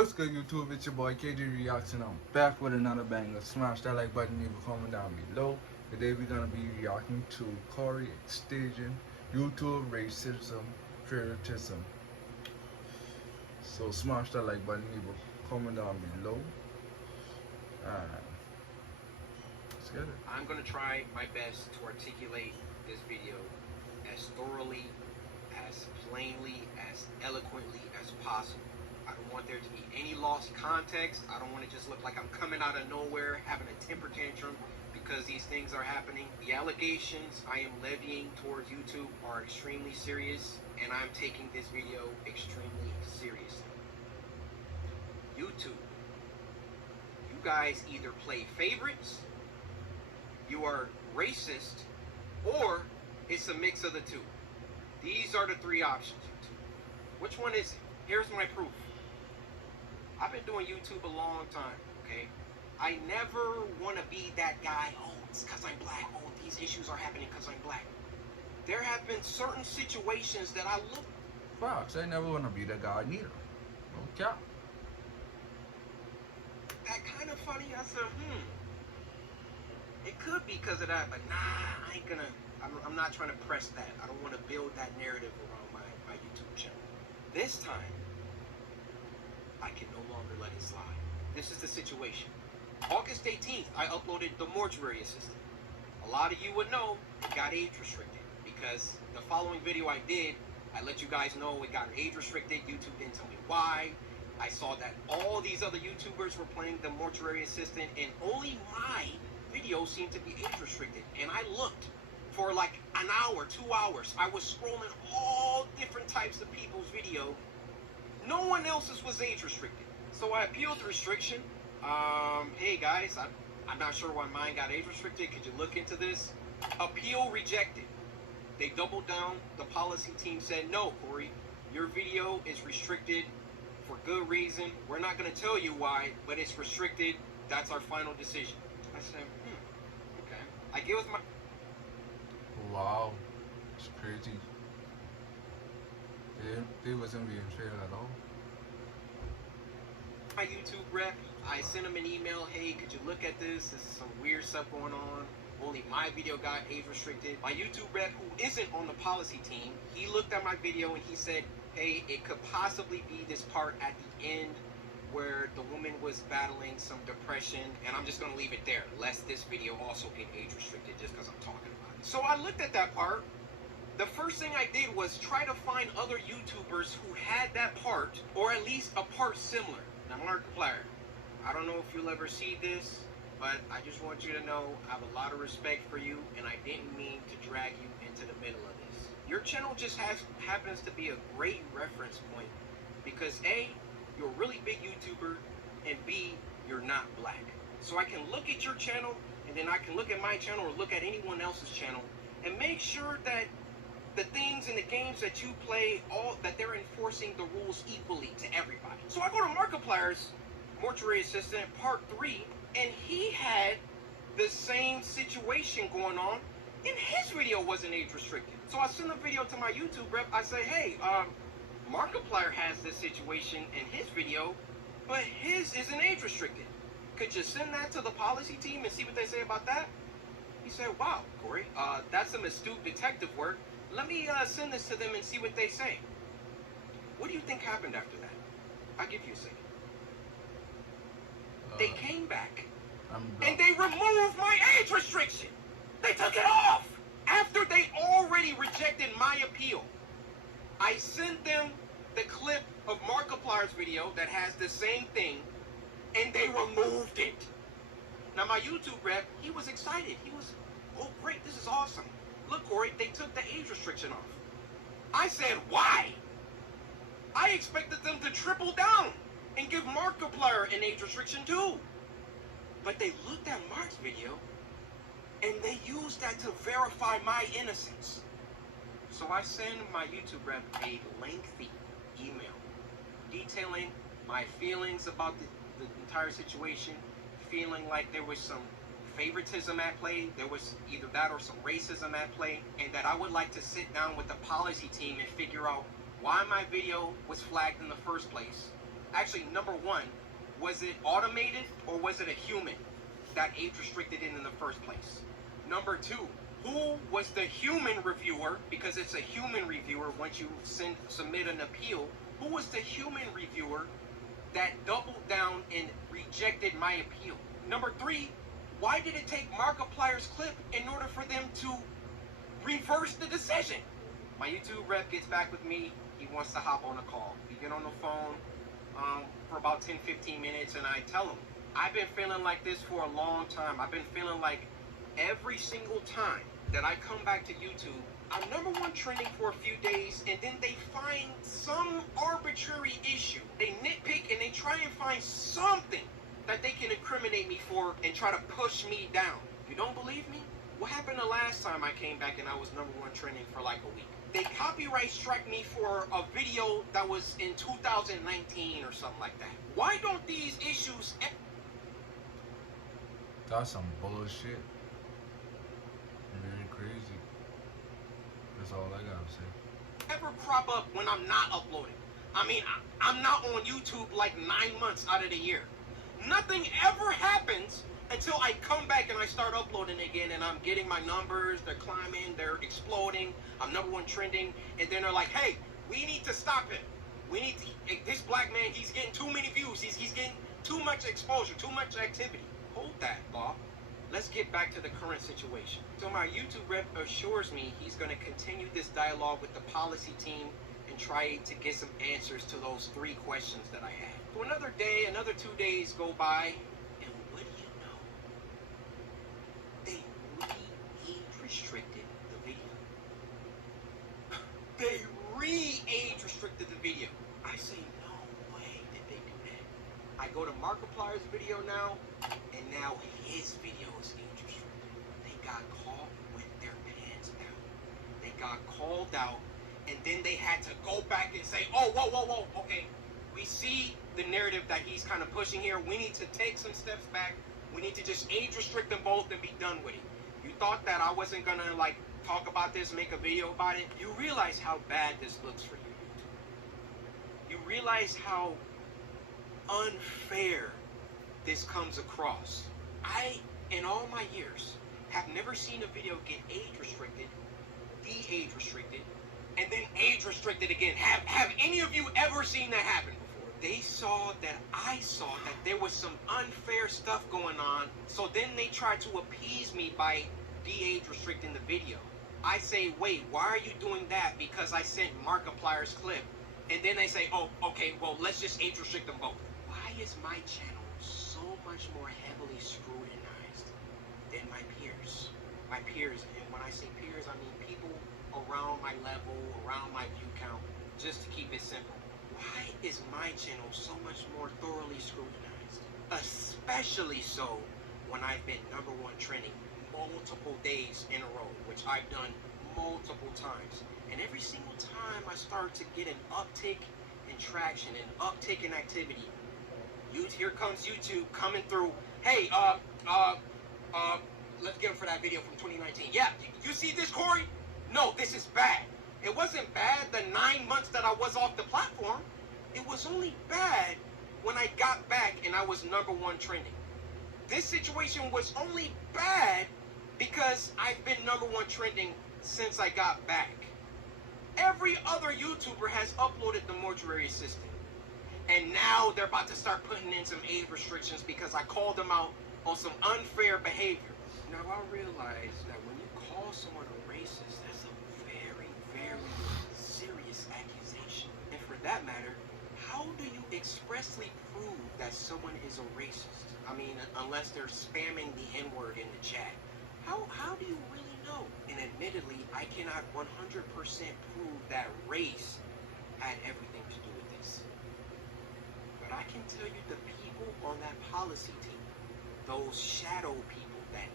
What's good, YouTube? It's your boy KJ Reaction. I'm back with another banger. Smash that like button, leave a comment down below. Today we're gonna be reacting to Coryxkenshin, YouTube racism, favoritism. So smash that like button, leave a comment down below. And let's get it. I'm going to try my best to articulate this video as thoroughly, as plainly, as eloquently as possible. I don't want there to be any lost context. I don't want to just look like I'm coming out of nowhere having a temper tantrum because these things are happening. The allegations I am levying towards YouTube are extremely serious, and I'm taking this video extremely seriously. YouTube, you guys either play favorites, you are racist, or it's a mix of the two. These are the three options, YouTube. Which one is it? Here's my proof. I've been doing YouTube a long time, okay? I never want to be that guy, oh, it's because I'm black. Oh, these issues are happening because I'm black. There have been certain situations that I look... Fox, I never wanna be that guy neither. No cap. That kind of funny. I said, it could be because of that, but nah, I ain't gonna, I'm not trying to press that. I don't want to build that narrative around my YouTube channel. This time, I can no longer let it slide. This is the situation. August 18th, I uploaded The Mortuary Assistant. A lot of you would know it got age restricted because the following video I did, I let you guys know it got age restricted. YouTube didn't tell me why. I saw that all these other YouTubers were playing The Mortuary Assistant, and only my video seemed to be age restricted. And I looked for like an hour, 2 hours. I was scrolling all different types of people's video. No one else's was age restricted. So I appealed the restriction. Hey guys, I'm not sure why mine got age restricted. Could you look into this? Appeal rejected. They doubled down. The policy team said, no, Corey, your video is restricted for good reason. We're not going to tell you why, but it's restricted. That's our final decision. I said, okay. I give my... Wow, it's crazy. They wasn't being fair at all. My YouTube rep, I sent him an email, hey, could you look at this? This is some weird stuff going on. Only my video got age restricted. My YouTube rep, who isn't on the policy team, he looked at my video and he said, hey, it could possibly be this part at the end where the woman was battling some depression, and I'm just gonna leave it there, lest this video also get age restricted just because I'm talking about it. So I looked at that part. The first thing I did was try to find other YouTubers who had that part, or at least a part similar. Now, Markiplier, I don't know if you'll ever see this, but I just want you to know I have a lot of respect for you, and I didn't mean to drag you into the middle of this. Your channel just happens to be a great reference point because A, you're a really big YouTuber, and B, you're not black. So I can look at your channel, and then I can look at my channel or look at anyone else's channel and make sure that the things in the games that you play, that they're enforcing the rules equally to everybody. So I go to Markiplier's Mortuary Assistant Part 3, and he had the same situation going on, and his video wasn't age restricted. So I send a video to my YouTube rep. I say, hey, Markiplier has this situation in his video, but his isn't age restricted. Could you send that to the policy team and see what they say about that? He said, wow, Corey, that's some astute detective work. Let me send this to them and see what they say. What do you think happened after that? I'll give you a second. They came back and they removed my age restriction. They took it off after they already rejected my appeal. I sent them the clip of Markiplier's video that has the same thing, and they removed it. Now my YouTube rep, he was excited. He was, oh great, this is awesome. Look, Corey, they took the age restriction off. I said, why? I expected them to triple down and give Markiplier an age restriction too. But they looked at Mark's video and they used that to verify my innocence. So I send my YouTube rep a lengthy email detailing my feelings about the entire situation, feeling like there was some favoritism at play, there was either that or some racism at play, and that I would like to sit down with the policy team and figure out why my video was flagged in the first place, Actually, number one, was it automated or was it a human that age restricted it in the first place? Number two, who was the human reviewer? Because it's a human reviewer once you submit an appeal. Who was the human reviewer that doubled down and rejected my appeal? Number three, why did it take Markiplier's clip in order for them to reverse the decision? My YouTube rep gets back with me. He wants to hop on a call. We get on the phone for about 10-15 minutes, and I tell him, I've been feeling like this for a long time. I've been feeling like every single time that I come back to YouTube, I'm #1 trending for a few days, and then they find some arbitrary issue. They nitpick and they try and find something that they can incriminate me for and try to push me down. You don't believe me? What happened the last time I came back and I was #1 trending for like a week? They copyright strike me for a video that was in 2019 or something like that. Why don't these issues... That's some bullshit. Very crazy. That's all I gotta say. Ever crop up when I'm not uploading? I mean, I'm not on YouTube like 9 months out of the year. Nothing ever happens until I come back and I start uploading again, and I'm getting my numbers, they're climbing, they're exploding, I'm #1 trending, and then they're like, hey, we need to stop him. We need to, this black man, he's getting too many views, he's getting too much exposure, too much activity. Hold that, Bob. Let's get back to the current situation. So my YouTube rep assures me he's going to continue this dialogue with the policy team and try to get some answers to those 3 questions that I had. So another day, another 2 days go by, and what do you know? They re-age restricted the video. They re-age restricted the video. I say, no way did they do that. I go to Markiplier's video now, and now his video is age restricted. They got caught with their pants down. They got called out, and then they had to go back and say, oh, whoa, okay. We see the narrative that he's kind of pushing here. We need to take some steps back. We need to just age restrict them both and be done with it. You thought that I wasn't gonna like talk about this, make a video about it? You realize how bad this looks for you, YouTube. You realize how unfair this comes across. I, in all my years, have never seen a video get age restricted, de-age restricted, and then age restricted again. Have any of you ever seen that happen before? They saw that I saw that there was some unfair stuff going on, so then they tried to appease me by de-age restricting the video. I say, wait, why are you doing that? Because I sent Markiplier's clip. And then they say, oh, okay, well, let's just age restrict them both. Why is my channel so much more heavily scrutinized than my peers? My peers, and when I say peers, I mean people around my level, around my view count, just to keep it simple. Why is my channel so much more thoroughly scrutinized? Especially so when I've been #1 trending multiple days in a row, which I've done multiple times. And every single time I start to get an uptick in traction, an uptick in activity, here comes YouTube coming through. Hey, let's get him for that video from 2019. Yeah, you see this, Corey? No, this is bad. It wasn't bad the 9 months that I was off the platform. It was only bad when I got back and I was #1 trending. This situation was only bad because I've been #1 trending since I got back. Every other YouTuber has uploaded the mortuary assistant. And now they're about to start putting in some age restrictions because I called them out on some unfair behavior. Now I realize that when you call someone a racist, that's a very, very serious accusation. And for that matter, how do you expressly prove that someone is a racist? I mean, unless they're spamming the N-word in the chat. How do you really know? And admittedly, I cannot 100% prove that race had everything to do with this. But I can tell you the people on that policy team, those shadow people that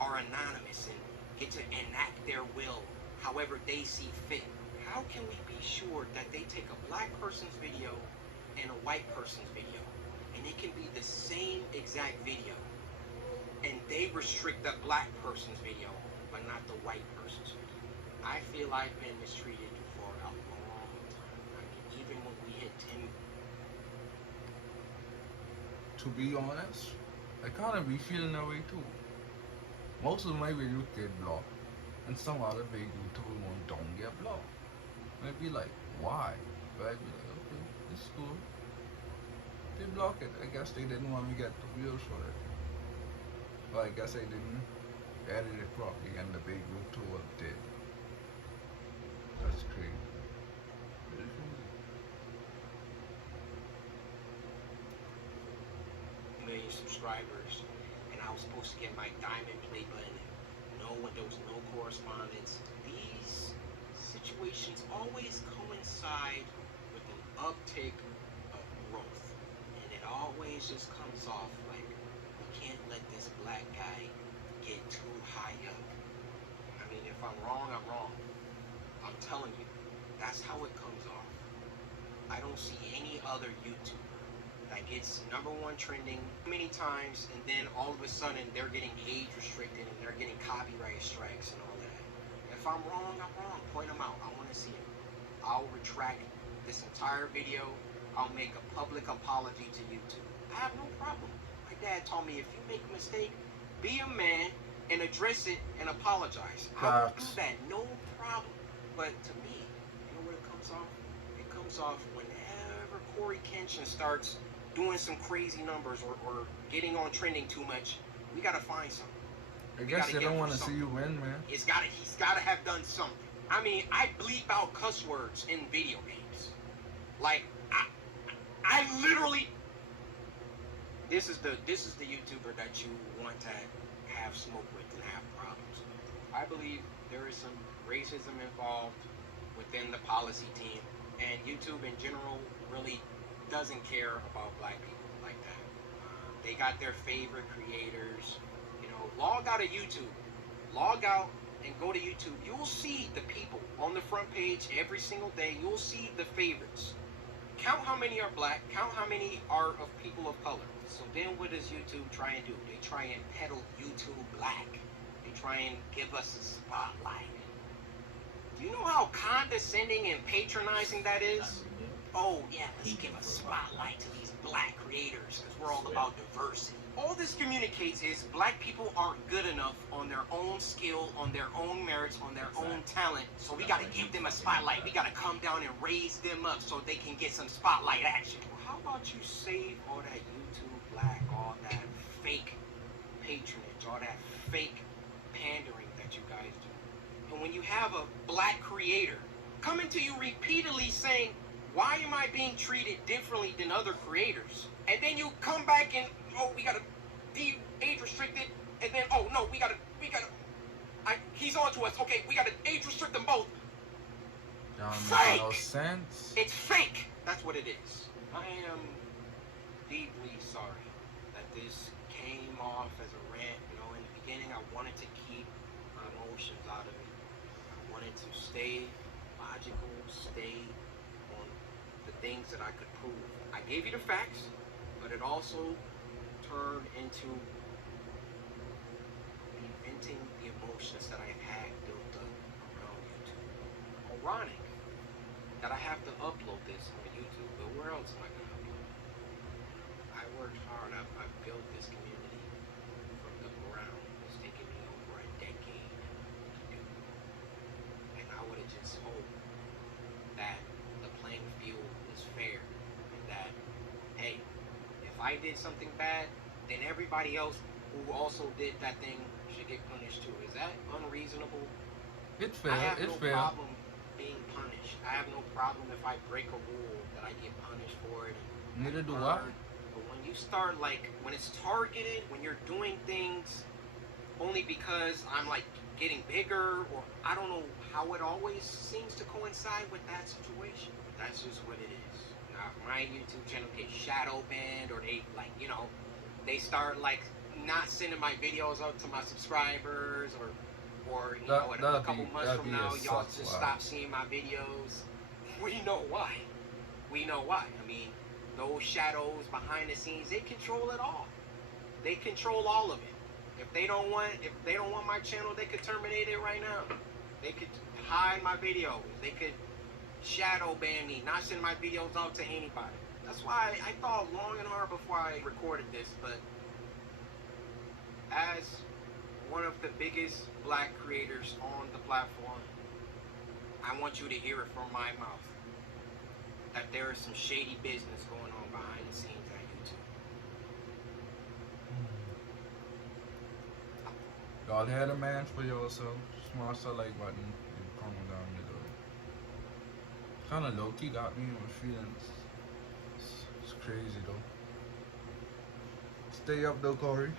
are anonymous and get to enact their will however they see fit. How can we be sure that they take a black person's video and a white person's video, and it can be the same exact video, and they restrict the black person's video, but not the white person's video? I feel I've been mistreated for a long time. I mean, even when we hit 10 to be honest, I kind of be feeling that way too. Most of my videos get blocked, and some other big YouTube ones don't get blocked. And I'd be like, why? But I'd be like, okay, it's cool. They block it. I guess they didn't want me to get the views for it. But I guess I didn't edit it properly, and the big YouTube did. That's crazy. Really crazy. Million subscribers, and I was supposed to get my diamond play button. No one, there was no correspondence. These situations always coincide with an uptick of growth, and it always just comes off like we can't let this black guy get too high up. I mean, if I'm wrong, I'm wrong. I'm telling you, that's how it comes off. I don't see any other YouTuber that gets #1 trending many times, and then all of a sudden they're getting age restricted and they're getting copyright strikes and all that. If I'm wrong, I'm wrong. Point them out. I want to see it. I'll retract this entire video. I'll make a public apology to YouTube. I have no problem. My dad told me if you make a mistake, be a man and address it and apologize. I will do that, no problem. But to me, you know what it comes off? It comes off whenever Coryxkenshin starts doing some crazy numbers or getting on trending too much. We gotta find something. I guess they don't want to see you win, man. He's gotta have done something. I mean, I bleep out cuss words in video games. Like I literally. This is the YouTuber that you want to have smoke with and have problems with. I believe there is some racism involved within the policy team, and YouTube in general really doesn't care about black people like that. They got their favorite creators. You know, log out of YouTube. Log out and go to YouTube. You'll see the people on the front page every single day. You'll see the favorites. Count how many are black. Count how many are of people of color. So then what does YouTube try and do? They try and peddle YouTube black. They try and give us a spotlight. Do you know how condescending and patronizing that is? Oh yeah, let's give a spotlight to these black creators because we're all about diversity. All this communicates is black people aren't good enough on their own skill, on their own merits, on their own talent. So we gotta give them a spotlight. We gotta come down and raise them up so they can get some spotlight action. Well, how about you save all that YouTube black, all that fake patronage, all that fake pandering that you guys do? And when you have a black creator coming to you repeatedly saying, why am I being treated differently than other creators? And then you come back and, oh, we gotta be age restricted, and then, oh no, we gotta, he's on to us, okay, we gotta age restrict them both. Fake! No sense. It's fake! That's what it is. I am deeply sorry that this came off as a rant. You know, in the beginning I wanted to keep my emotions out of it. I wanted to stay logical, stay on the things that I could prove. I gave you the facts, but it also turned into venting the emotions that I've had built up around YouTube. Ironic that I have to upload this on YouTube, but where else am I going to upload it? I worked hard. I've built this community from the ground. It's taken me over a decade to do. And I would have just hoped that the playing field was fair and that, hey, if I did something bad, then everybody else who also did that thing should get punished too. Is that unreasonable? It's fair. I have It's no fair. problem being punished. I have no problem if I break a rule that I get punished for it. Neither do I. But when you start, like, when it's targeted, when you're doing things only because I'm like getting bigger, or I don't know how it always seems to coincide with that situation. That's just what it is. Now, if my YouTube channel gets shadow banned, or they, like, you know, they start like not sending my videos out to my subscribers, or you know, in a couple months from now, y'all just stop seeing my videos. We know why. We know why. I mean, those shadows behind the scenes, they control it all. They control all of it. If they don't want my channel, they could terminate it right now. They could hide my videos. They could shadow ban me, not send my videos out to anybody. That's why I thought long and hard before I recorded this, but as one of the biggest black creators on the platform, I want you to hear it from my mouth that there is some shady business going on behind the scenes at YouTube. Y'all had a man for yourself. Smash that like button and comment down below. Kinda low key got me in my feelings. It's crazy though. Stay up though, Corey.